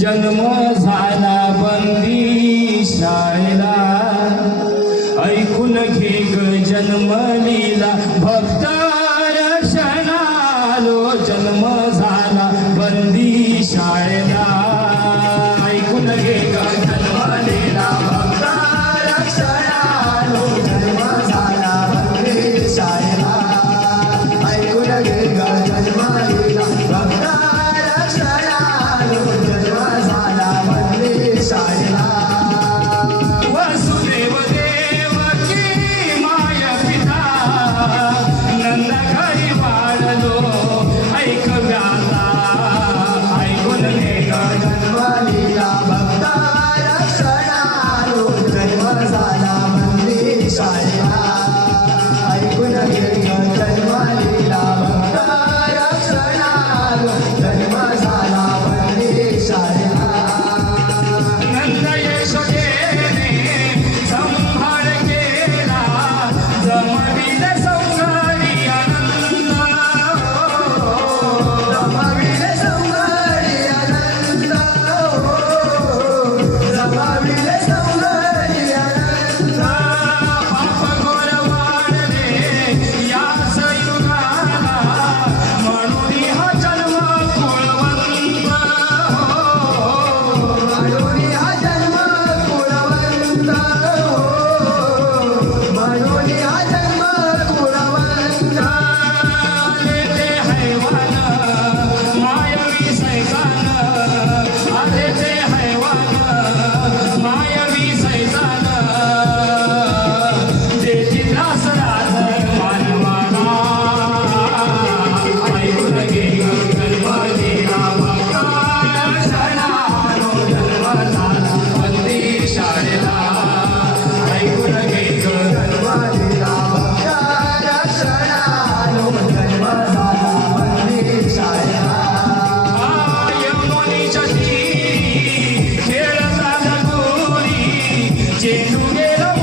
जन्म झाला बंदी शाळेला ऐकून घे ग जन्म लिला भक्त रक्षणालो जन्म झाला बंदी शाळेला Hallelujah.